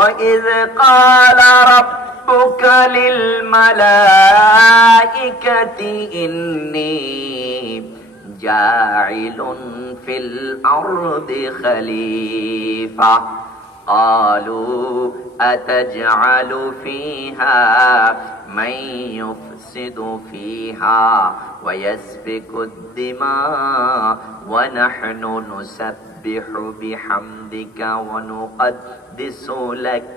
وإذ قال ربك للملائكة إني جاعل في الأرض خليفة قالوا أتجعل فيها من يفسد فيها ويسفك الدماء ونحن نسبح بحمدك ونقدس لك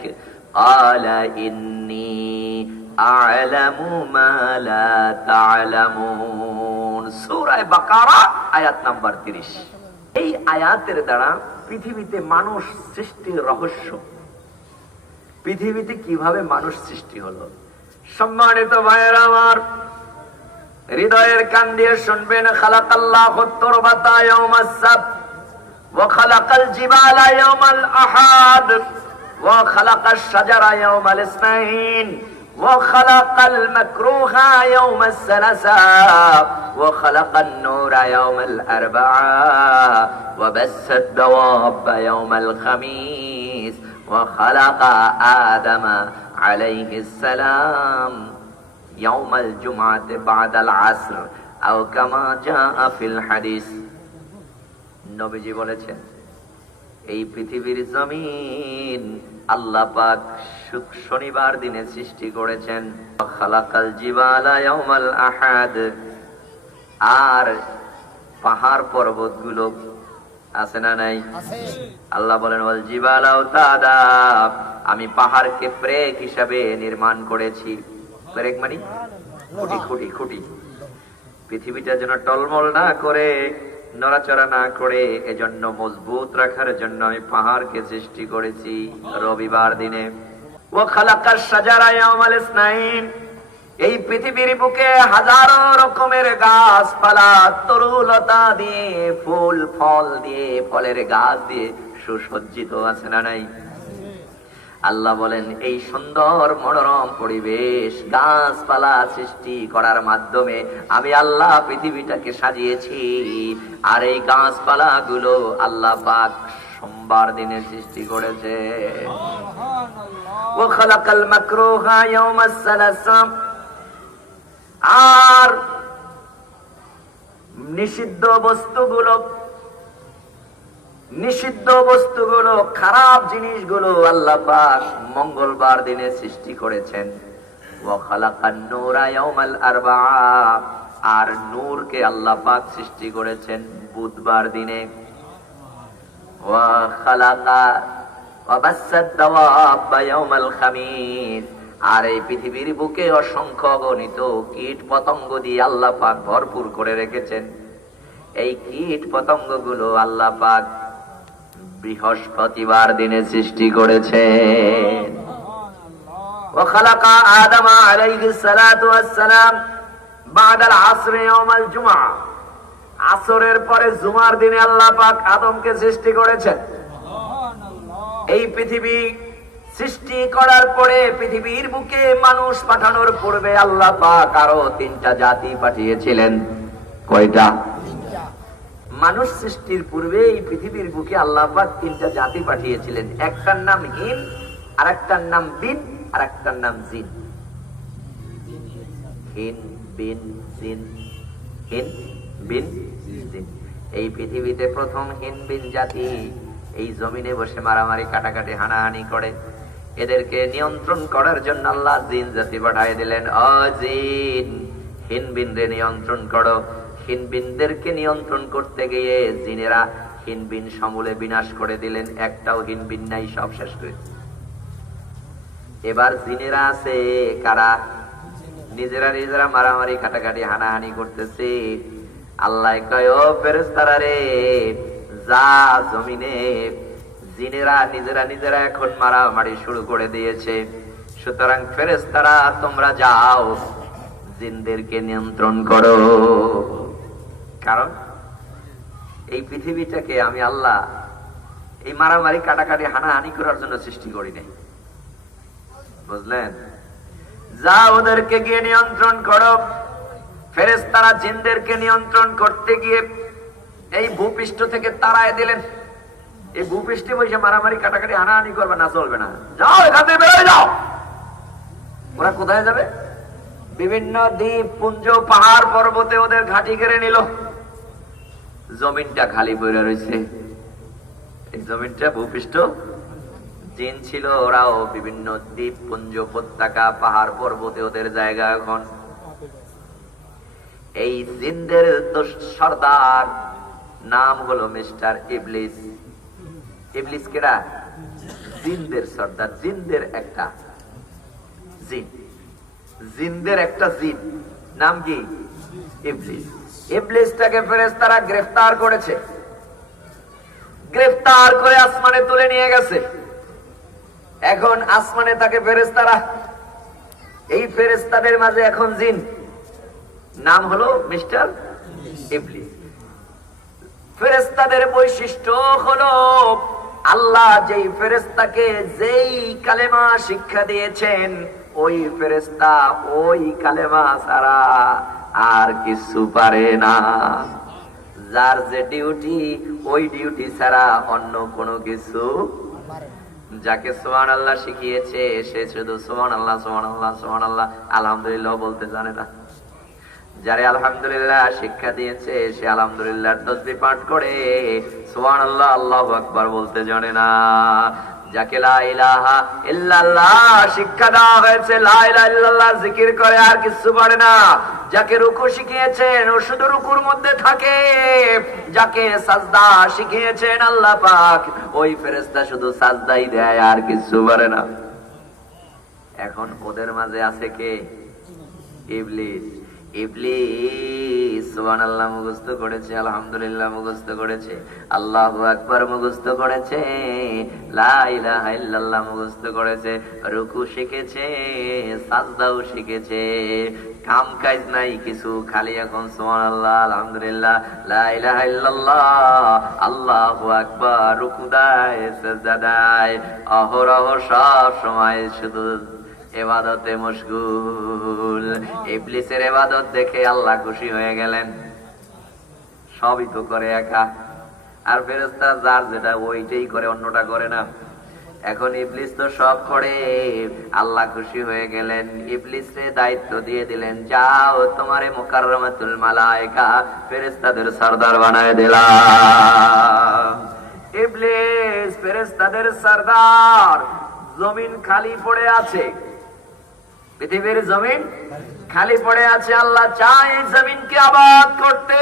قال إني أعلم ما لا تعلمون সূরা বাকারা আয়াত নাম্বার 30। এই আয়াতের দ্বারা পৃথিবীতে মানুষ সৃষ্টির রহস্য, পৃথিবীতে কিভাবে মানুষ সৃষ্টি হলো, সম্মানিত ভাইয়েরা আমার, হৃদয়ের কান দিয়ে শুনবেন। খালাকাল্লাহুত তুরবাতা ইয়াউমাস সাbt ওয়া খালাকাল জিবালা ইয়াউমাল আহাদ ওয়া খালাকাশ শাজারা ইয়াউমাল ইসনাইন ওয়া খালাকাল মাকরুহা ইয়াউমাস সালাসা ওয়া খালাকান নূরা ইয়াউমাল আরবাআ ওয়া বাসাদ দাওয়াবা ইয়াউমাল খামিস ওয়া খালাকা আদামা আলাইহিস সালাম ইয়াউমাল জুমআতি বাদাল আসর আও কামা জাআ ফিল হাদিস। নবীজি বলেছেন, এই পৃথিবীর জমিন আল্লাহ পাক শনিবার দিনে সৃষ্টি করেছেন। খালাকাল জিবালা ইয়াউমাল আহাদ, আর পাহাড় পর্বতগুলো আছে না নাই? আল্লাহ বলেন ওয়াল জিবালা আওতাদা, আমি পাহাড়কে ব্রেক হিসাবে নির্মাণ করেছি। ব্রেক মানে খুঁটি খুঁটি খুঁটি, পৃথিবীটা যেন টলমল না করে, নড়াচড়া না করে, এজন্য মজবুত রাখার জন্য আমি পাহাড়কে সৃষ্টি করেছি রবিবার দিনে। ওয়া খালাকাশ শাজারা ইয়াউমাল ইসনাইন, এই পৃথিবীর বুকে হাজারো রকমের গাছপালা তরুলতা দিয়ে, ফুল ফল দিয়ে, ফলের গাছ দিয়ে সুসজ্জিত আছে না নাই? আল্লাহ বলেন এই সুন্দর মনোরম পরিবেশ গাছপালা সৃষ্টি করার মাধ্যমে আমি আল্লাহ পৃথিবীটাকে সাজিয়েছি। আর এই গাছপালা গুলো আল্লাহ পাক সোমবার দিনে সৃষ্টি করেছে। ওয়া খালাকাল মাকরুহা ইয়াউমাস সালাসা, আর নিষিদ্ধ বস্তুগুলো খারাপ জিনিসগুলো আল্লাহ পাক মঙ্গলবার দিনে সৃষ্টি করেছেন। ওয়া খালাকান নূরা ইয়াউমাল আরবাআ, আর নূরকে আল্লাহ পাক সৃষ্টি করেছেন বুধবার দিনে। ওয়া খালাকা ওয়া বাসাদ দাওয়াবা ইয়াউমাল খামিস, আর এই পৃথিবীর বুকে অসংখ্য গণিত কীট পতঙ্গ দিয়ে আল্লাহ পাক ভরপুর করে রেখেছেন। এই কীট পতঙ্গগুলো আল্লাহ পাক বৃহস্পতিবার দিনে সৃষ্টি করেছেন। ওয়া খালাকা আদামা আলাইহিস সালাতু ওয়াস সালাম বাদাল আসর ইয়াউমাল জুমআ, আসরের পরে জুমার দিনে আল্লাহ পাক আদমকে সৃষ্টি করেছেন। এই পৃথিবী সৃষ্টি করার পরে পৃথিবীর বুকে মানুষ পাঠানোর পূর্বে আল্লাহ পাক আরো 3টা জাতি পাঠিয়েছিলেন। কয়টা? মানুষ সৃষ্টির পূর্বে এই পৃথিবীর বুকে আল্লাহ পাক 3টা জাতি পাঠিয়েছিলেন। একটার নাম হিন, আরেকটার নাম বিন, আরেকটার নাম জিন। হিন বিন জিন, হিন বিন জিন। এই পৃথিবীতে প্রথম হিন বিন জাতি এই জমিনে বসে মারামারি কাটাকাটি হানাহানি করে। এদেরকে নিয়ন্ত্রণ করার জন্য আল্লাহ জিন জাতি পাঠিয়ে দিলেন। ও জিন, হিন বিন রে নিয়ন্ত্রণ করো। হিনবিনদেরকে নিয়ন্ত্রণ করতে গিয়ে জিনেরা হিনবিন সমূলে বিনাশ করে দিলেন। একটাও হিনবিন নাই, সব শেষ করে। এবার জিনেরা আছে কারা? নিজেরা মারামারি কাটাকাটি হানাহানি করতেছে। আল্লাহ কয় ও ফেরেশতারা রে, যা জমিনে জিনেরা নিজেরা এখন মারামারি শুরু করে দিয়েছে, সুতরাং ফেরেশতারা তোমরা যাও জিনদেরকে নিয়ন্ত্রণ করো। কারণ এই পৃথিবীটাকে আমি আল্লাহ এই মারামারি কাটাকাটি হানাহানি করার জন্য সৃষ্টি করি নাই, বুঝলেন? যা ওদেরকে গিয়ে নিয়ন্ত্রণ করো। ফেরেশতারা জিনদেরকে নিয়ন্ত্রণ করতে গিয়ে এই ভূপৃষ্ঠ থেকে তাড়ায় দিলেন। এই ভূপৃষ্ঠে বসে মারামারি কাটাকাটি হানাহানি করবে না, চলবে না। যাও এখান থেকে বেরোয় যাও। ওরা কোথায় যাবে? বিভিন্ন দ্বীপ পুঞ্জ পাহাড় পর্বতে ওদের ঘাঁটি কেড়ে নিল। জমিনটা খালি পড়ে রয়েছে। এই জমিনটা ভূপৃষ্ঠ জিন ছিল, ওরাও বিভিন্ন দ্বীপ পুঞ্জ উপত্যকা পাহাড় পর্বতে ওদের জায়গা। এখন এই জিনদের সর্দার নাম হলো মিস্টার ইবলিস। ইবলিস কেরা? জিনদের সর্দার, জিনদের একটা জিন, জিনদের একটা জিন, নাম কি? ইবলিস। ইবলিসটাকে ফেরেশতারা গ্রেফতার করেছে, গ্রেফতার করে আসমানে তুলে নিয়ে গেছে। এখন আসমানে তাকে ফেরেশতারা, এই ফেরেশতাদের মাঝে এখন জিন, নাম হলো মিস্টার ইবলিস। ফেরেশতাদের বৈশিষ্ট্য হলো আল্লাহ যেই ফেরেশতাকে যেই কালেমা শিক্ষা দিয়েছেন, ওই ফেরেশতা ওই কালেমা ছাড়া আর কিছু পারে না। যার যে ডিউটি, ওই ডিউটি ছাড়া অন্য কোনো কিছু। যাকে সুবহানাল্লাহ শিখিয়েছে সে শুধু সুবহানাল্লাহ সুবহানাল্লাহ সুবহানাল্লাহ আলহামদুলিল্লাহ বলতে জানে না। যারে আলহামদুলিল্লাহ শিক্ষা দিয়েছে সে আলহামদুলিল্লাহ তাসবিহ পাঠ করে, সুবহানাল্লাহ আল্লাহু আকবার বলতে জানে না। যাকে লা ইলাহা ইল্লাল্লাহ শিক্ষা দেওয়া হয়েছে, লা ইলাহা ইল্লাল্লাহ জিকির করে, আর কিছু পারে না। যাকে রুকু শিখিয়েছেন ও শুধু রুকুর মধ্যে থাকে। যাকে সাজদা শিখিয়েছেন আল্লাহ পাক, ওই ফেরেশতা শুধু সাজদাই দেয়, আর কিছু পারে না। এখন ওদের মাঝে আছে কে? ইবলিস। ইবলিস সুবহানাল্লাহ মুখস্থ করেছে, আলহামদুলিল্লাহ মুখস্থ করেছে, আল্লাহু আকবার মুখস্থ করেছে, লা ইলাহা ইল্লাল্লাহ মুখস্থ করেছে, রুকু শিখেছে, সাজদাও শিখেছে। কাম কাজ নাই কিছু, খালি এখন সুবহানাল্লাহ আলহামদুলিল্লাহ লা ইলাহা ইল্লাল্লাহ আল্লাহু আকবার, রুকু দেয়, সাজদা দেয়, অহরহ সব সময় শুধু ইবাদতে মশগুল। ইবলিসের ইবাদত দেখে আল্লাহ খুশি হয়ে গেলেন। সবই তো করে একা, আর ফেরেশতারা যার যেটা ওইটাই করে, অন্যটা করে না। এখন ইবলিস তো সব করে, আল্লাহ খুশি হয়ে গেলেন। ইবলিসে দায়িত্ব দিয়ে দিলেন, যাও তোমারে মুকাররামাতুল মালায়েকা ফেরেশতাদের সরদার বানায় দিলাম। ইবলিস ফেরেশতাদের সরদার। জমিন খালি পড়ে আছে, পৃথিবীর জমিন খালি পড়ে আছে। আল্লাহ চায় এই জমিনকে আবাদ করতে,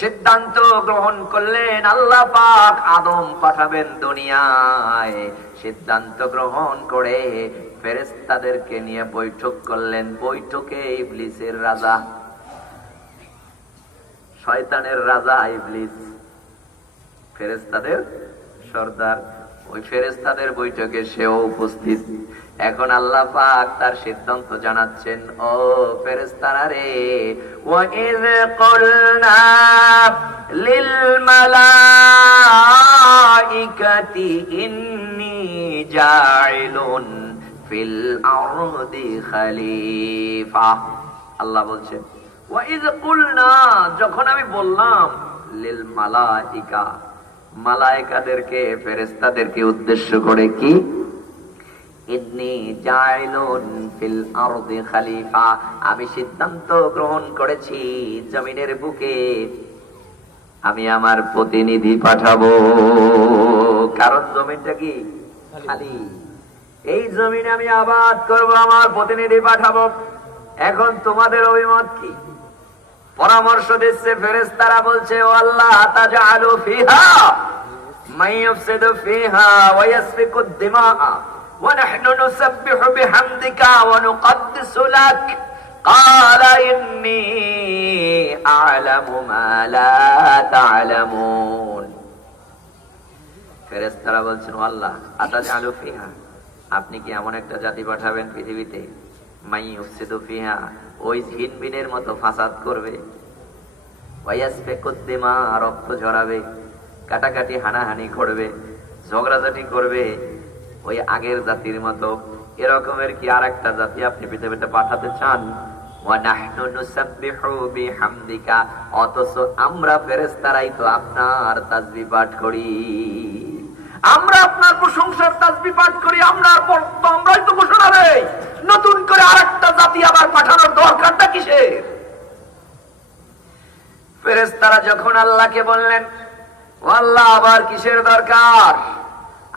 সিদ্ধান্ত গ্রহণ করলেন আল্লাহ পাক আদম পাঠাবেন দুনিয়ায়। সিদ্ধান্ত গ্রহণ করে ফেরেশতাদেরকে নিয়ে বৈঠক করলেন। বৈঠকে ইবলিসের রাজা, শয়তানের রাজা ইবলিস, ফেরেশতাদের সর্দার, ওই ফেরেশতাদের বৈঠকে সেও উপস্থিত। এখন আল্লাহ পাক তার সিদ্ধান্ত জানাচ্ছেন, ও ফেরেশতারা রে, ওয়াইয কুলনা লিল মালাইকাতি ইন্নী জাইলুন ফিল আরদি খলিফা। আল্লাহ বলছেন, ওয়াইয কুলনা, যখন আমি বললাম, লিল মালাইকা, মালায়েকাদেরকে ফেরেশতাদেরকে উদ্দেশ্য করে, কি? ইন্নী জাইলুন ফিল আরদি খলিফা, আমি সিদ্ধান্ত গ্রহণ করেছি জমিনের বুকে আমি আমার প্রতিনিধি পাঠাবো। কারণ জমিনটা কি? খালি। এই জমিনে আমি আবাদ করব, আমার প্রতিনিধি পাঠাবো। এখন তোমাদের অভিমত কি? পরামর্শ দিচ্ছে ফেরেশতারা, বলছে, ও আল্লাহ, তাজআলু ফিহা মান ইফসিদু ফিহা ওয়া ইয়াসফিকুদ দিমা ওয়া নাহনু নুসাব্বিহু বিহামদিকা ওয়া নুকদ্দিসু লাক ক্বালা ইন্নী আ'লামু মা লা তা'লামুন। ফেরেশতারা বলছেন, ও আল্লাহ, আতাজআলু ফিহা, আপনি কি এমন একটা জাতি পাঠাবেন পৃথিবীতে, মান ইফসিদু ফিহা, ওই ঝিনবিনের মতো ফাসাদ করবে, ওয়ায়াসফিকুদ দিমা, রক্ত ঝরাবে, কাটাকাটি হানাহানি করবে, ঝগড়াঝাটি করবে, ওই আগের জাতির মতো। এরকমের কি আর একটা জাতি আপনি পৃথিবীতে পাঠাতে চান? ওয়া নাহনু নুসাব্বিহু বিহামদিকা, অথচ আমরা ফেরেশতারাই তো আপনার তাসবিহ পাঠ করি, আমরা আপনার প্রশংসার তাসবিহ পাঠ করি, আমরাই তো ঘোষণা দেই। নতুন করে আরেকটা জাতি আবার পাঠানোর দরকারটা কিসের? ফেরেশতারা যখন আল্লাহকে বললেন, ও আল্লাহ আবার কিসের দরকার?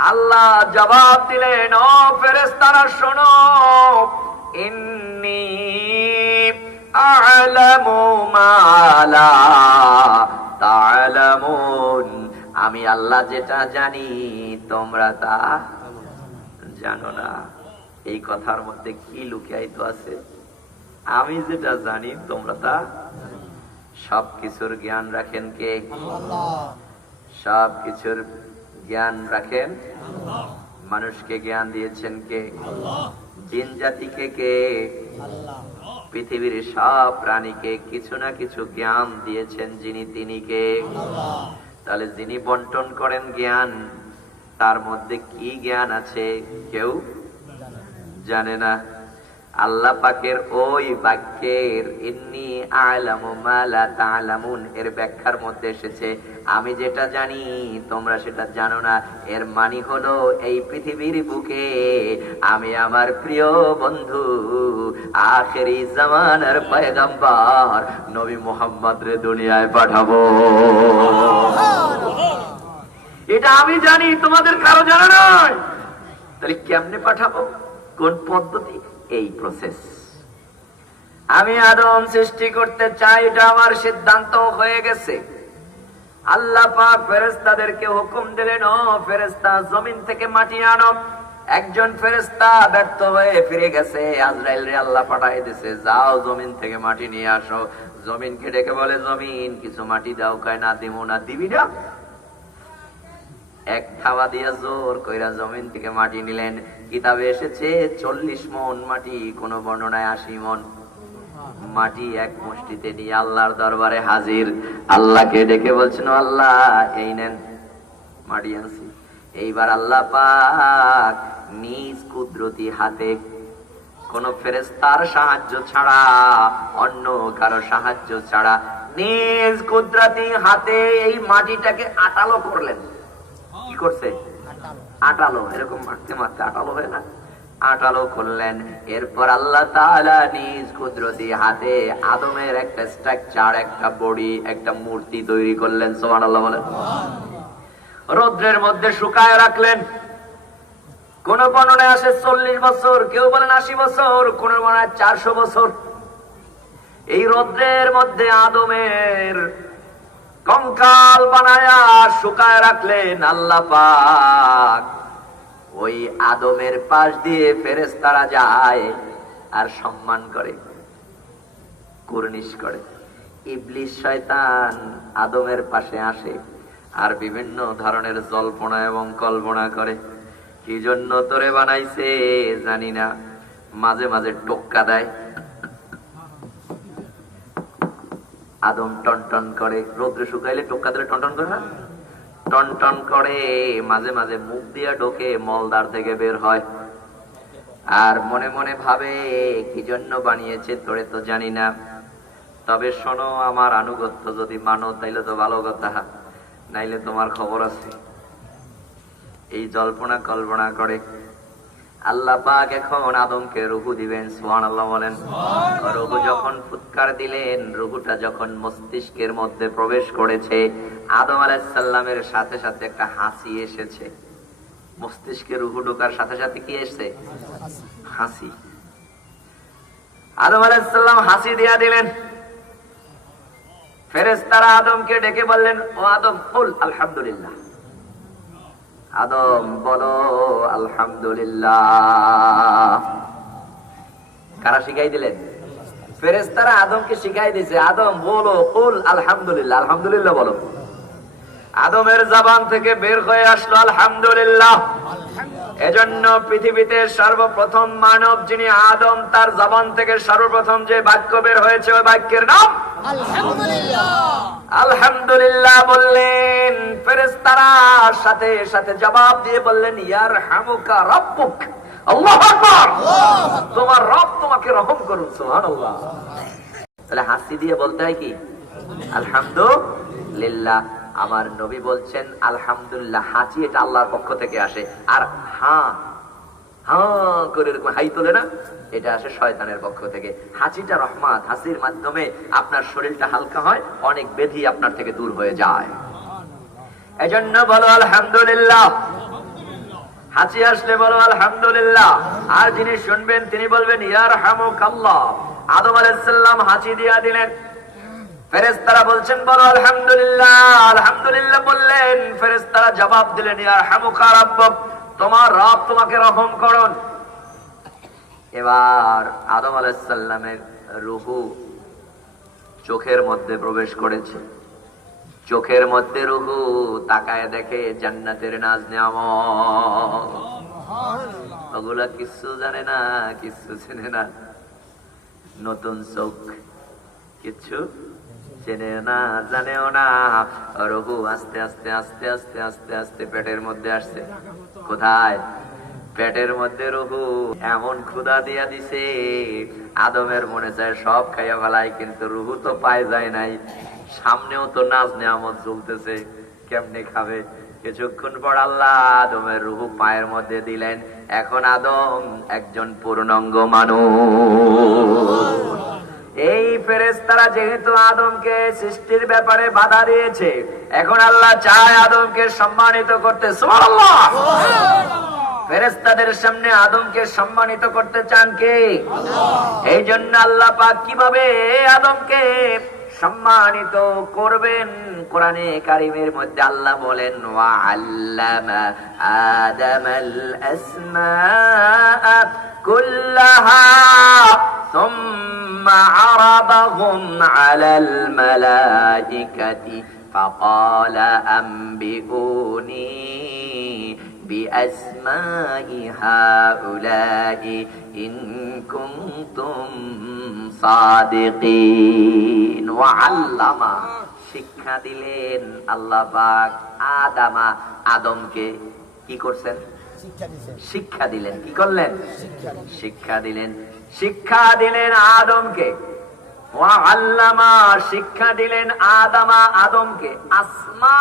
আল্লাহ জবাব দিলেন, ও ফেরেশতারা শোনো, ইন্নী আ'লামু মা লা তা'লামুন, আমি আল্লাহ যেটা জানি তোমরা তা জানো না। এই কথার মধ্যে কি লুকিয়ায়িত আছে? আমি যেটা জানি তোমরা তা। সবকিছুর জ্ঞান রাখেন কে? সবকিছুর জ্ঞান রাখেন মানুষকে জ্ঞান দিয়েছেন কে? জিন জাতিকে কে? পৃথিবীর সব প্রাণীকে কিছু না কিছু জ্ঞান দিয়েছেন যিনি, তিনি কে? তাহলে যিনি বন্টন করেন জ্ঞান, তার মধ্যে কি জ্ঞান আছে কেউ জানে না। আল্লাহ পাকের ওই বাক্যের ইন্নী আ'লামু মা লা তা'লামুন এর ব্যাখ্যার মধ্যে এসেছে, আমি যেটা জানি তোমরা সেটা জানো না। এর মানে হলো এই পৃথিবীর বুকে আমি আমার প্রিয় বন্ধু আখেরি জামানার পয়গম্বর নবী মুহাম্মদ রে দুনিয়ায় পাঠাবো। এটা আমি জানি, তোমাদের কারো জানা নয়। তাহলে কেমনে পাঠাবো? কোন পদ্ধতি? এই প্রসেস। আমি আদম সৃষ্টি করতে চাই, এটা আমার সিদ্ধান্ত হয়ে গেছে। আল্লাহ পাক ফেরেশতাদেরকে হুকুম দিলেন, ও ফেরেশতা জমিন থেকে মাটি আনো। একজন ফেরেশতা ব্যর্থ হয়ে ফিরে গেছে, আজরাইল রে আল্লাহ পাঠিয়ে দিয়েছে, যাও জমিন থেকে মাটি নিয়ে আসো। জমিনকে ডেকে বলে, জমিন কিছু মাটি দাও। কয় না দিব না। দিবি না? এক থাবা দিয়া জোর কইরা জমিন থেকে মাটি নিলেন। কিতাবে এসেছে 40 মণ মাটি, কোন বর্ণনায় 80 মণ মাটি এক মুষ্টিতে নিয়ে আল্লাহর দরবারে হাজির। আল্লাহকে ডেকে বলছেন, আল্লাহ এই নেন মাটি আনছি। এইবার আল্লাহ পাক নিজ কুদরতি হাতে, কোন ফেরেশতার সাহায্য ছাড়া, অন্য কারো সাহায্য ছাড়া, নিজ কুদরতি হাতে এই মাটিটাকে আটালো করলেন। কি করছে? আটালো। এরকম মারতে মারতে আটালো হয় না? আটালো করলেন। এরপর আল্লাহ তাআলা নিজ কুদরতি হাতে আদমের একটা স্ট্রাকচার, একটা বডি, একটা মূর্তি তৈরি করলেন। সুবহানাল্লাহ বলেন। রৌদ্রের মধ্যে শুকায় রাখলেন। কোন বর্ণনায় আসে 40 বছর, কেউ বলেন 80 বছর, কোন বর্ণনায় 400 বছর। এই রৌদ্রের মধ্যে আদমের কঙ্কাল বানায়া শুকায় রাখলেন আল্লাহ পাক। ওই আদমের পাশ দিয়ে ফেরেশতারা যায় আর সম্মান করে, কুর্নিশ করে। ইবলিস শয়তান আদমের পাশে আসে আর বিভিন্ন ধরনের জল্পনা এবং কল্পনা করে, কি জন্য তোরে বানাইছে জানি না। মাঝে মাঝে টোক্কা দেয়। আদম টন টন করে, রৌদ্রে শুকাইলে টোক্কা দিলে টন টন করে না? টন টন করে। মাঝে মাঝে মুখ দিয়া ঢোকে, মলদার থেকে বের হয়। আর মনে মনে ভাবে, কি জন্য বানিয়েছে তোরে তো জানি না, তবে শোনো, আমার আনুগত্য যদি মানো তাইলে তো ভালো কথা, নাইলে তোমার খবর আছে। এই জল্পনা কল্পনা করে। আল্লাহ পাক এখন আদমকে রূহ দিবেন। সুবহানাল্লাহ বলেন। রূহ যখন ফুৎকার দিলেন, রূহটা যখন মস্তিষ্কের মধ্যে প্রবেশ করেছে, আদম আলাইহিস সালামের সাথে সাথে একটা হাসি এসেছে। মস্তিষ্কে রূহ ঢোকার সাথে সাথে কি এসেছে? হাসি। আদম আলাইহিস সালাম হাসি দিয়া দিলেন। ফেরেশতারা আদমকে ডেকে বললেন, ও আদম, কুল আলহামদুলিল্লাহ। আদম বলো আলহামদুলিল্লাহ। কারা শিখাই দিলেন? ফেরেশতারা আদমকে শিখাই দিয়েছে, আদম বলো কুল আলহামদুলিল্লাহ, আলহামদুলিল্লাহ বলো। আদমের জবান থেকে বের হয়ে আসলো আলহামদুলিল্লাহ। এজন্য পৃথিবীতে সর্বপ্রথম মানব যিনি আদম, তার জবান থেকে সর্বপ্রথম যে বাক্য বের হয়েছে ওই বাক্যের নাম আলহামদুলিল্লাহ। আলহামদুলিল্লাহ বললেন। ফেরেশতারা সাথে সাথে জবাব দিয়ে বললেন, ইয়ারহামুকা রাব্বুক, আল্লাহু আকবার। তোমার রব তোমাকে রহম করুন। সুবহানাল্লাহ। তাহলে হাসি দিয়ে বলতে হয় কি? আলহামদুলিল্লাহ। আমার নবী বলছেন আলহামদুলিল্লাহ হাঁচি এটা আল্লাহর পক্ষ থেকে আসে, আর হ্যাঁ হ্যাঁ করে এরকম হাই তোলে না, এটা আসে শয়তানের পক্ষ থেকে। হাসিটা রহমত, হাসির মাধ্যমে আপনার শরীরটা হালকা হয়, অনেক ব্যাধি আপনার থেকে দূর হয়ে যায়। এজন্য বলো আলহামদুলিল্লাহ। হাসি আসলে বলো আলহামদুলিল্লাহ। আর যিনি শুনবেন তিনি বলবেন ইয়ারহামুকাল্লাহ। আদম আলাইহিস সালাম হাসি দিয়া দিলেন, ফেরেশতারা বলছেন বলো আলহামদুলিল্লাহ। আলহামদুলিল্লাহ বললেন, ফেরেশতারা জবাব দিলেন ইয়ারহামুকা রাব্বুক, তোমার রব তোমাকে রহম করুন। এবার আদম আলাইহিস সালামের রূহু চোখের মধ্যে প্রবেশ করেছে। চোখের মধ্যে রূহু তাকায় দেখে জান্নাতের নাজ নিয়ামত, ওগুলা কিছু জানে না, কিছু চেনে না। নতুন চোখ, কিছু চেনে না, জানেও না। রঘু আস্তে আস্তে আস্তে আস্তে আস্তে আস্তে পেটের মধ্যে আসছে। কোথায়? পেটের মধ্যে। রঘু এমন ক্ষুধা দিয়া দিছে, আদমের মনে চায় সব খাইয়া ফেলাই, কিন্তু রুহু তো পায় যায় নাই। সামনেও তো নাজ নিয়ামত চলতেছে, কেমনে খাবে? কিছুক্ষণ পর আল্লাহ আদমের রুহু পায়ের মধ্যে দিলেন। এখন আদম একজন পূর্ণাঙ্গ মানুষ। এই ফেরেশতারা যেহেতু আদমকে সৃষ্টির ব্যাপারে বাধা দিয়েছে, এখন আল্লাহ চায় আদমকে সম্মানিত করতে। সুবহানাল্লাহ। ফেরেশতাদের সামনে আদমকে সম্মানিত করতে চান কে? এই জন্য আল্লাহ পাক কিভাবে আদমকে সম্মানিত করবেন, কোরআনে কারীমের মধ্যে আল্লাহ বলেন ওয়া আল্লামা আদামাল আসমাআ কুল্লাহা সুম্মা আরাদাহুম আলাল মালাইকাতি ফাকালা আম্বিউনি বিআসমাই হাউলাই ইন কুনতুম সাদিকিন। ওয়া আল্লামা, শিক্ষা দিলেন আল্লাহ পাক আদামা, আদমকে কি করছেন? শিক্ষা দিলেন। কি করলেন? শিক্ষা দিলেন। শিক্ষা দিলেন আদমকে। ওয়া আল্লামা, শিক্ষা দিলেন আদামা, আদমকে আসমা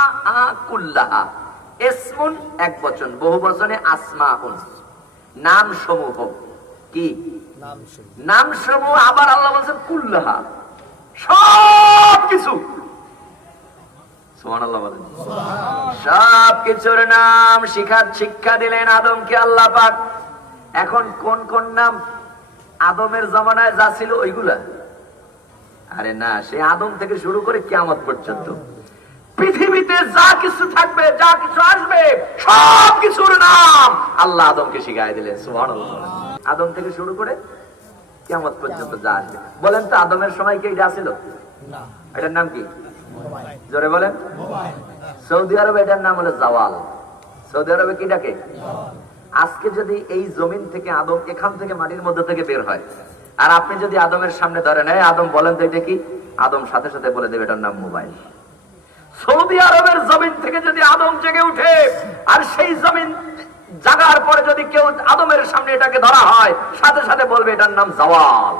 কুল্লাহা। ইসমুন এক বচন, বহু বচনে আসমাউন, নাম সমূহ। কি নাম সমূহ? আবার আল্লাহ বলছেন কুল্লাহা, সব কিছু। সুবহানাল্লাহ বলেন। সব কিছুর নাম শিক্ষা দিলেন আদমকে আল্লাহ পাক। এখন কোন কোন নাম? আদমের জমানায় যা ছিল ওইগুলা? আরে না, সে আদম থেকে শুরু করে কিয়ামত পর্যন্ত পৃথিবীতে যা কিছু থাকবে, যা কিছু আসবে, সব কিছুর নাম আল্লাহ আদমকে শিখাই দিলেন। সুবহানাল্লাহ। আদম থেকে শুরু করে কিয়ামত পর্যন্ত যা আসবে। বলেন তো আদমের সময় কি এটা ছিল? না। এটার নাম কি? জোরে বলেন। সৌদি আরবে এটার নাম হলো জাওয়াল। সৌদি আরবে কি ডাকে? আজকে যদি এই জমিন থেকে আদম এখান থেকে মাটির মধ্যে থেকে বের হয়, আর আপনি যদি আদমের সামনে ধরেন এই আদম বলেন তো এটা কি, আদম সাথে সাথে বলে দেবে এটার নাম মোবাইল। সৌদি আরবের জমিন থেকে যদি আদম জেগে উঠে, আর সেই জমিন জাগার পরে যদি কেউ আদমের সামনে এটাকে ধরা হয়, সাথে সাথে বলবে এটার নাম জাওয়াল।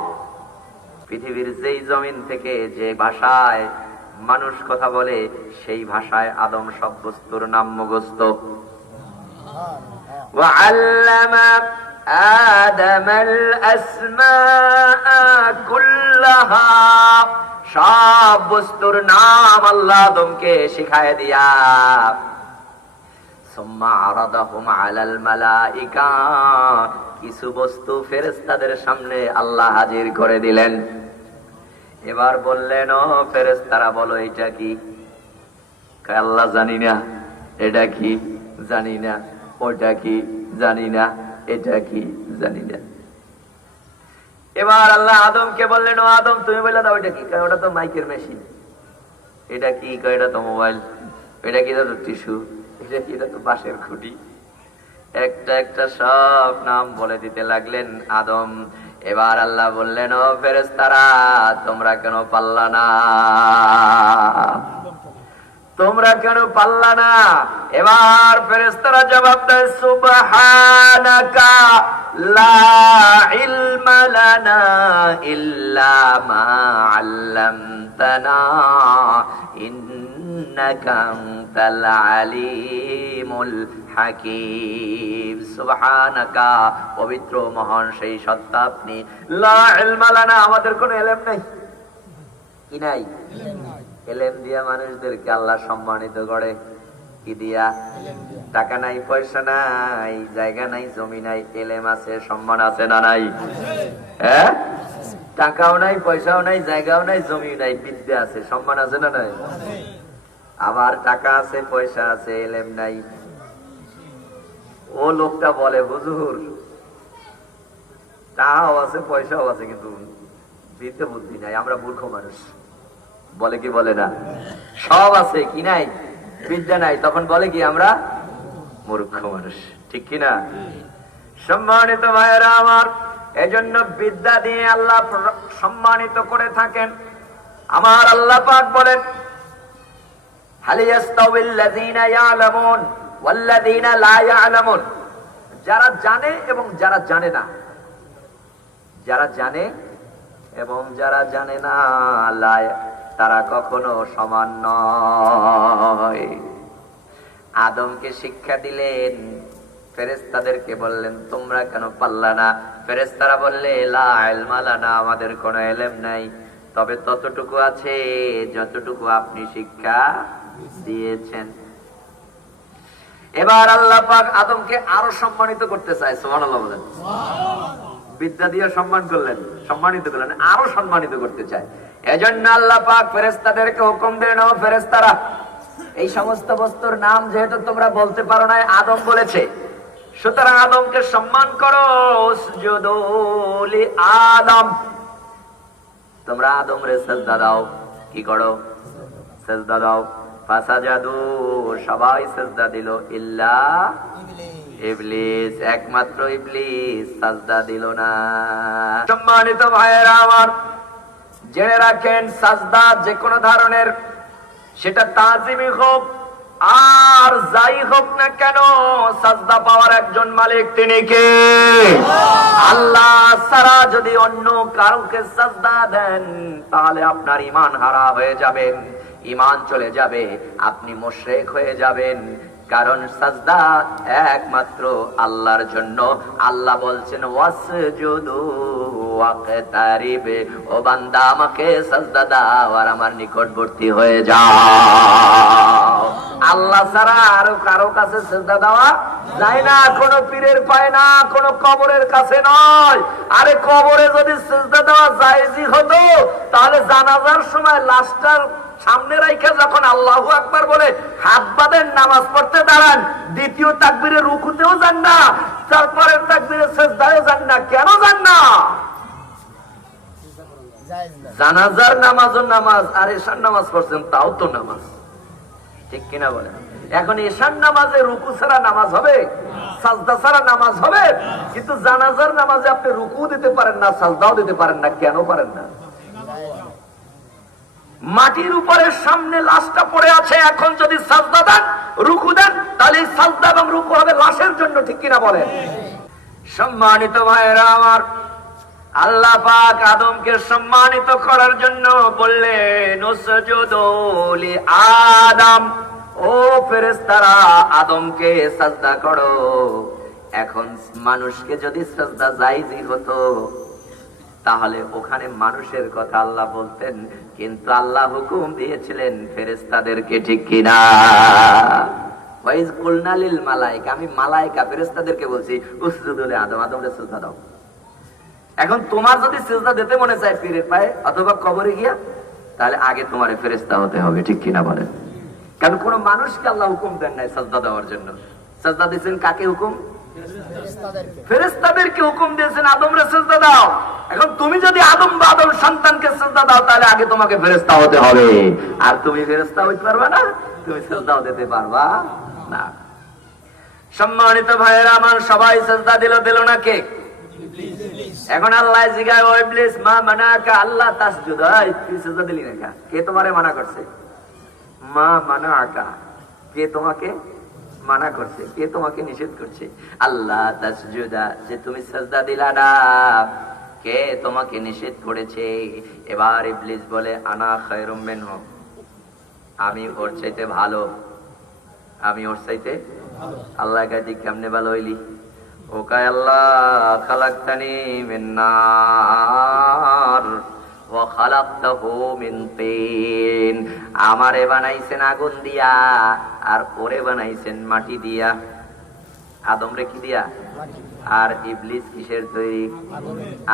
পৃথিবীর যেই জমিন থেকে যে ভাষায় মানুষ কথা বলে, সেই ভাষায় আদম সব বস্তুর নাম মুখস্থ। وعلم آدم الأسماء كلها, সব বস্তুর নাম আল্লাহ আদমকে শিখায় দিয়া সুম্মা আরাদাহুম আলাল মালাইকা, কিছু বস্তু ফেরেশতাদের সামনে আল্লাহ হাজির করে দিলেন। এবার বললেন ও ফেরেশতারা বলো এটা কি? আল্লাহ জানি না। এটা কি? জানি না। ওটা কি? জানি না। এটা কি? জানি না। এবার আল্লাহ আদমকে বললেন ও আদম তুমি বলে দাও এটা কি? ওটা তো মাইকের মেশিন। এটা কি? এটা তো মোবাইল। এটা কি? এটা তো টিস্যু। এটা কি? এটা তো বাঁশের খুঁটি। একটা একটা সব নাম বলে দিতে লাগলেন আদম। এবার আল্লাহ বললেন ও ফেরেশতারা তোমরা কেন পারলা না? তোমরা কেন পারলা না? এবার ফেরেশতারা জবাব দেয়, সুবহানাকা লা ইলমা লানা ইল্লা মা আল্লামতানা ইন্নাকা আনতাল আলিমুল হাকিম। সুবহানাকা, পবিত্র মহান সেই সত্তা আপনি, লা ইলমা লানা, আমাদের কোনো ইলম নাই। কি নাই? এলেম দিয়া মানুষদেরকে আল্লাহ সম্মানিত করে। কি দিয়া? টাকা নাই, পয়সা নাই, জায়গা নাই, জমি নাই, এলেম আছে, সম্মান আছে না নাই? হ্যাঁ, টাকাও নাই, পয়সাও নাই, জায়গাও নাই, জমিও নাই, বিদ্যা আছে, সম্মান আছে না নাই? আবার টাকা আছে, পয়সা আছে, এলেম নাই। ও লোকটা বলে, হুজুর টাকাও আছে, পয়সাও আছে, কিন্তু বিদ্যা বুদ্ধি নাই, আমরা মূর্খ মানুষ। বলে কি বলে না? সব আছে, কি নাই? বিদ্যা নাই। তখন বলে কি আমরা মূর্খ মানুষ, ঠিক কিনা? সম্মানিত ভাইয়েরা আমার, এজন্য বিদ্যা দিয়ে আল্লাহ সম্মানিত করে থাকেন। আমার আল্লাহ পাক বলেন, হাল ইয়াস্তাউিল্লাযীনা ইয়ালামুন ওয়াল্লাযীনা লা ইয়ালামুন, যারা জানে এবং যারা জানে না, যারা জানে এবং যারা জানে না, তারা কখনো সমান নয়। আদমকে শিক্ষা দিলেন, ফেরেশতাদেরকে বললেন তোমরা কেন পারলা না? ফেরেশতারা বললে লা ইলমা লানা, আমাদের কোনো ইলম নাই, তবে ততটুকু আছে যতটুকু আপনি শিক্ষা দিয়েছেন। এবার আল্লাহ পাক আদমকে আরো সম্মানিত করতে চায়। সুবহানাল্লাহ বলেন। বিদ্যা দিয়ে সম্মান করলেন, সম্মানিত করলেন, আরো সম্মানিত করতে চায়। এজন্য আল্লাহ পাক ফেরেশতাদেরকে হুকুম দেন, ও ফেরেশতারা, এই সমস্ত বস্তুর নাম যেহেতু তোমরা বলতে পারো না, আদম বলেছে, সুতরাং আদমকে সম্মান করো। উসজুদু লি আদম, তোমরা আদমরে সিজদা দাও। কি করো? সিজদা দাও। ফাসাজাদু, সবাই সিজদা দিল, ইল্লা ইবলিস, একমাত্র ইবলিস সাজদা দিল না। সম্মানিত ভাইয়েরা আমার, জেনে রাখেন, সাজদা যে কোনো ধরনের, সেটা তাজিমি হোক আর যাই হোক না কেন, সাজদা পাওয়ার একজন মালিক, তিনি কে? আল্লাহ ছাড়া যদি অন্য কারোকে সাজদা দেন, তাহলে আপনার ঈমান হারা হয়ে যাবেন, ঈমান চলে যাবে, আপনি মুশরিক হয়ে যাবেন। কারণ সাজদা একমাত্র আল্লাহর জন্য। আল্লাহ বলছেন, ওয়াসজুদু ওয়াকতারিব, ও বান্দা আমাকে সাজদা দাও আর আমার নিকটবর্তী হয়ে যাও। আল্লাহ ছাড়া আর কারো কাছে সিজদা দেওয়া যায় না, কোনো পীরের পায় না, কোনো কবরের কাছে নয়। আরে কবরে যদি সিজদা দেওয়া জায়েজই হতো, তাহলে জানাজার সময় লাশটার সামনে রাইখা যখন আল্লাহু আকবার বলে হাত বাঁধেন, নামাজ পড়তে দাঁড়ান, দ্বিতীয় তাকবীরে রুকুতেও যান না, তারপরের তাকবীরে সিজদায়ও যান না। কেন যান না? জানাজার নামাজও নামাজ, আর এশার নামাজ পড়ছেন, তাও তো নামাজ, ঠিক কিনা বলেন? এখন এশার নামাজে রুকু ছাড়া নামাজ হবে? সাজদা ছাড়া নামাজ হবে? কিন্তু জানাজার নামাজে আপনি রুকু দিতে পারেন না, সাজদাও দিতে পারেন না। কেন পারেন না? মাটির উপরে সামনে লাশটা পড়ে আছে, এখন যদি সাজদা দেন, রুকু দেন, তাহলে সাজদা এবং রুকু হবে লাশের জন্য, ঠিক কিনা বলেন? সম্মানিত ভাইয়েরা আমার, আল্লাহ পাক আদমকে সম্মানিত করার জন্য বললেন, উসজুদু লি আদম, ও ফেরেশতারা আদমকে সাজদা করো। এখন মানুষকে যদি সাজদা জায়েজই হতো, তাহলে ওখানে মানুষের কথা আল্লাহ বলতেন, কিন্তু আল্লাহ হুকুম দিয়েছিলেন ফেরেশতাদেরকে, ঠিক কিনা? ওয়াইজ কুলনা লিল মালায়েকা, আমি মালায়েকা ফেরেশতাদেরকে বলছি, উসজুদু লি আদম, আদমকে সিজদা দাও। এখন তোমার যদি সিজদা দিতে মনে চায় পীরের পায়ে অথবা কবরে গিয়া, তাহলে আগে তোমার ফেরেশতা হতে হবে, ঠিক কিনা বলেন? কারণ কোন মানুষকে আল্লাহ হুকুম দেন নাই সিজদা দেওয়ার জন্য। সিজদা দিয়েছেন কাকে? হুকুম ফেরেশতাদেরকে হুকুম দিয়েছেন, আদমরে সিজদা দাও। এখন তুমি যদি আদম বা আদম সন্তানকে সিজদা দাও, তাহলে আগে তোমাকে ফেরেশতা হতে হবে। আর তুমি ফেরেশতা হইতে পারবা না, তুমি সিজদাও দিতে পারবা না। সম্মানিত ভাইয়েরা আমার, সবাই সিজদা দিল, দিল না কে? এখন আল্লাহ জিগায়, ও ইবলিস মা মানাকা আল্লাহ তাসজুদা, তুই সিজদা দিলি না? কে তোমারে মানা করছে? মা মানাআকা, কে তোমাকে মানা করছে, কে তোমাকে নিষেধ করছে? আল্লাহ তাসজুদা, যে তুমি সাজদা দিলা না, কে তোমাকে নিষেধ করেছে? এবার ইবলিস বলে আনা খায়রুম মিনহু, আমি ওর চাইতে ভালো, আমি ওর চাইতে। আল্লাহ কাছে কেমনে ভালো হইলি? ও কয় আল্লাহ খালাকতানি মিন নার ওয়া খালাকতাহু মিন তিন, আমারে বানাইছেন আগুন দিয়া আর ওরে বানাইছেন মাটি দিয়া। আদম রে কি দিয়া? আর ইবলিস কিসের তৈরি?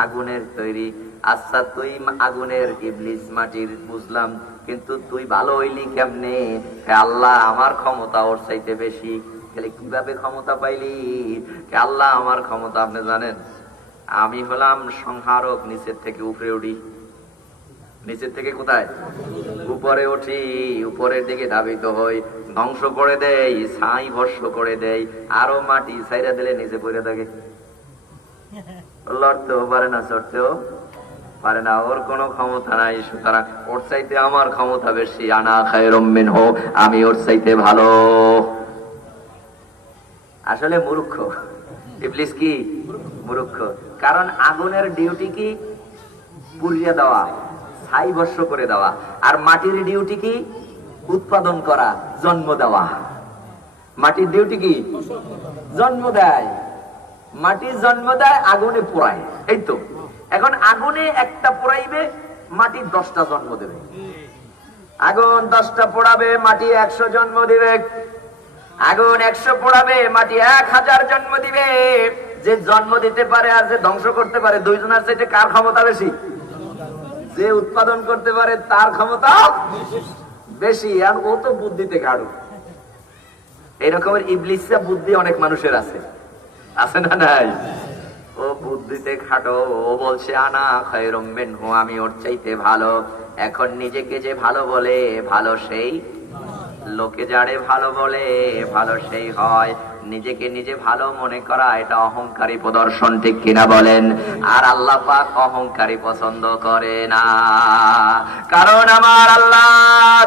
আগুনের তৈরি। আচ্ছা তুই আগুনের, ইবলিস মাটির, বুঝলাম, কিন্তু তুই ভালো হইলি কেমনে? আল্লাহ আমার ক্ষমতা ওর চাইতে বেশি। কিভাবে ক্ষমতা পাইলি? আল্লাহ আমার ক্ষমতা আপনি জানেন, আমি হলাম সংহারক, নিচের থেকে উপরে উঠি। নিচের থেকে কোথায়? উপরে উঠি, উপরের দিকে ধাবিত হই, ধ্বংস করে দেই, ছাই ভস্ম করে দেই, আরো মাটি ছাইরা দিলে নিচে পড়ে থাকে। লড়তেও পারে না, চড়তেও পারে না, ওর কোনো ক্ষমতা নাই। সুতরাং ওর চাইতে আমার ক্ষমতা বেশি। আনা খায়রুম মিনহু, আমি ওর চাইতে ভালো। আসলে মূর্খ ইবলিস। কি মূর্খ? কারণ আগুনের ডিউটি কি? পুড়িয়ে দেওয়া, ছাই ভস্ম করে দেওয়া। আর মাটির ডিউটি কি? উৎপাদন করা, জন্ম দেওয়া। মাটির ডিউটি কি? জন্ম দেয়। মাটি জন্ম দেয়, আগুনে পোড়ায়। এই তো, এখন আগুনে একটা পোড়াইবে, মাটি 10টা জন্ম দেবে। আগুন 10টা পোড়াবে, মাটি 100 জন্ম দিবে। আগুন 100 পোড়াবে, মাটি 1000 জন্ম দিবে। যে জন্ম দিতে পারে আর যে ধ্বংস করতে পারে, দুইজনের চাইতে কার ক্ষমতা বেশি? যে উৎপাদন করতে পারে তার ক্ষমতা বেশি। আর ও তো বুদ্ধিতে গাড়ু। এরকমের ইবলিসা বুদ্ধি অনেক মানুষের আছে, আছে না নাই? ও বুদ্ধিতে খাটো। ও বলছে আনা খায়রুম মিনহু, আমি ওর চাইতে ভালো। এখন নিজেকে যে ভালো বলে, ভালো সেই। লোকে যারে ভালো বলে, ভালো সেই হয়। নিজেকে নিজে ভালো মনে করা, এটা অহংকারী প্রদর্শন, ঠিক কিনা বলেন? আর আল্লাহ পাক অহংকারী পছন্দ করে না। কারণ আমার আল্লাহ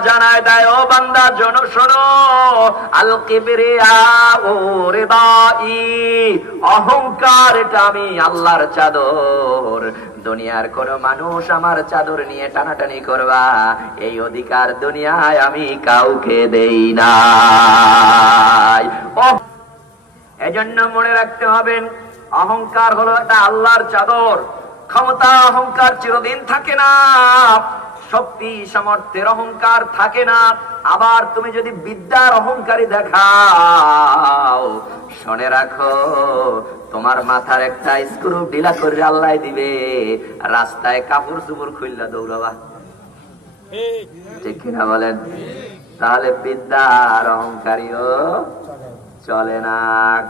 জানায় দেয়, ও বান্দা শোনো, আল কিবরিয়া ও রিদাই, অহংকার এটা আমি আল্লাহর চাদর। দুনিয়ার কোন মানুষ আমার চাদর নিয়ে টানাটানি করবা, এই অধিকার দুনিয়ায় আমি কাউকে দেই না। এজন্য মনে রাখতে হবে, অহংকার হলো এটা আল্লাহর চাদর। ক্ষমতা, অহংকার চিরদিন থাকে না। শক্তি, সামর্থ্যের অহংকার থাকে না। আবার তুমি যদি বিদ্যার অহংকারী দেখাও, শুনে রাখো, তোমার মাথার একটা স্ক্রু ঢিলা করে আল্লাহ দিবে, রাস্তায় কাপড় চুপড় খুললা দৌড়াবা, ঠিক কিনা বলেন? তাহলে বিদ্যার অহংকারীও চলে না,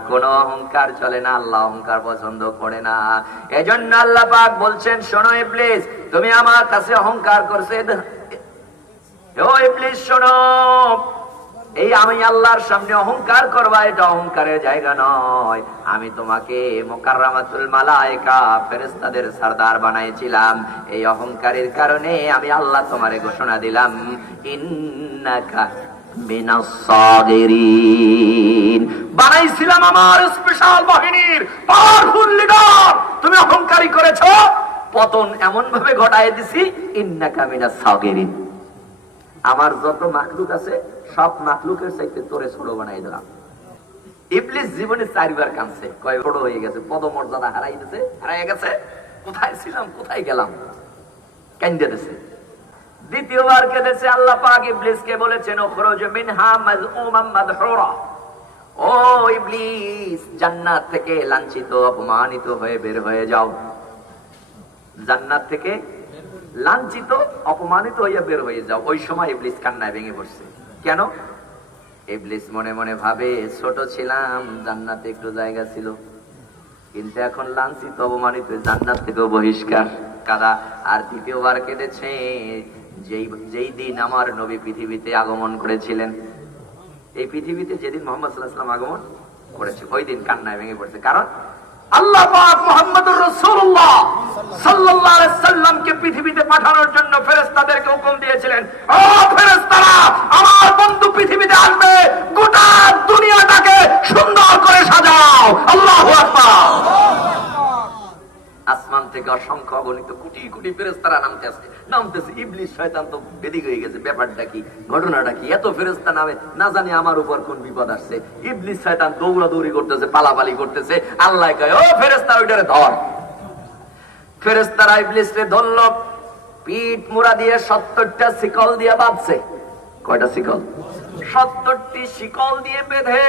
কোন অহংকার চলে না। আল্লাহ অহংকার পছন্দ করে না। এজন্য আল্লাহ পাক বলছেন, শোনো ইবলিস, তুমি আমার কাছে অহংকার করছে। ও ইবলিস শোনো, এই আমি আল্লাহর সামনে অহংকার করবা, এটা অহংকারের জায়গা নয়। আমি তোমাকে মুকাররামাতুল মালায়েকা, ফেরেশতাদের সরদার বানাইছিলাম। এই অহংকারের কারণে আমি আল্লাহ তোমারে ঘোষণা দিলাম, ইন্নাকা মিনাস সাগিরিন, বানাইছিলাম আমার স্পেশাল বাহিনীর পাওয়ারফুল লিডার। তুমি অহংকারী করেছো, পতন এমন ভাবে ঘটায় দিছি, ইন্নাকা মিনাস সাগিরিন। আমার যত মাখলুক আছে সব মাখলুকের চাইতে তোরে ছোট বানাই দিলাম। ইবলিস জীবনে 4 বার কাঁদছে, কয় ছোট হয়ে গেছে, পদমর্যাদা হারাই গেছে, কোথায় ছিলাম, কোথায় গেলাম, কান্দে দিছে। দ্বিতীয়বার কেঁদেছে। আল্লাহ পাক ইবলিসকে বলেছেন, উখরুজ মিনহা মাযউমান মাদহুরা, ও ইবলিস, জান্নাত থেকে লাঞ্ছিত, অপমানিত হয়ে বের হয়ে যাও। জান্নাত থেকে লাঞ্ছিত, অপমানিত হইয়া বের হয়ে যাও। ওই সময় ইবলিস কান্নায় ভেঙে পড়ছে। কেন? ইবলিস মনে মনে ভাবে, ছোট ছিলাম, জান্নাতে একটু জায়গা ছিল, কিন্তু এখন লাঞ্ছিত, অপমানিত, জান্নাত থেকেও বহিষ্কার, কাদা। আর দ্বিতীয়বার কেঁদেছে, যেই দিন আমার নবী পৃথিবীতে আগমন করেছিলেন, এই পৃথিবীতে যেদিন মুহাম্মদ সাল্লাল্লাহু আলাইহি ওয়াসাল্লাম আগমন করেছে, ওই দিন কান্নায় ভেঙে পড়ছে। কারণ আল্লাহ পাক মুহাম্মদুর রাসূলুল্লাহ সাল্লাল্লাহু আলাইহি সাল্লামকে পৃথিবীতে পাঠানোর জন্য ফেরেশতাদেরকে হুকুম দিয়েছিলেন, ও ফেরেশতারা, আমার বন্ধু পৃথিবীতে আসবে, গোটা দুনিয়াটাকে সুন্দর করে সাজাও। আল্লাহু আকবার। আসমান থেকে অসংখ্য অগণিত কোটি কোটি ফেরেশতারা নামতেছে। ইবলিস শয়তান তো বেদিক হয়ে গেছে, ব্যাপারটা কি, ঘটনাটা কি, এত ফেরেশতা নামে, না জানি আমার উপর কোন বিপদ আসছে। ইবলিস শয়তান দৌড়াদৌড়ি করতেছে, পালাপালি করতেছে। আল্লাহ কয়, ও ফেরেশতা, ওইটারে ধর। ফেরেশতারা ইবলিসকে ধরল, পিঠ মুড়া দিয়ে 70টা শিকল দিয়ে বাঁধছে। কয়টা শিকল? 70টি শিকল দিয়ে বেঁধে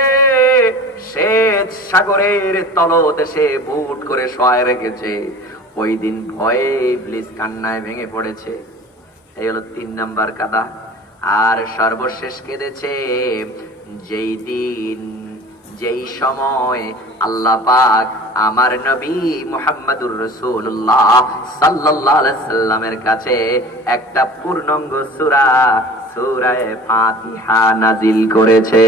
শ্বেত সাগরের তলদেশে বুট করে শোয়ায় রেখেছে। ওই দিন ভয়ে ইবলিস কান্নায় ভেঙে পড়েছে। এই হলো 3 নাম্বার কাদা। আর সর্বশেষ কেঁদেছে যেই দিন, যেই সময় আল্লাহ পাক আমার নবী মুহাম্মদুর রাসূলুল্লাহ সাল্লাল্লাহু আলাইহি সাল্লামের কাছে একটা পূর্ণাঙ্গ সূরা, সূরা ফাতিহা নাজিল করেছে।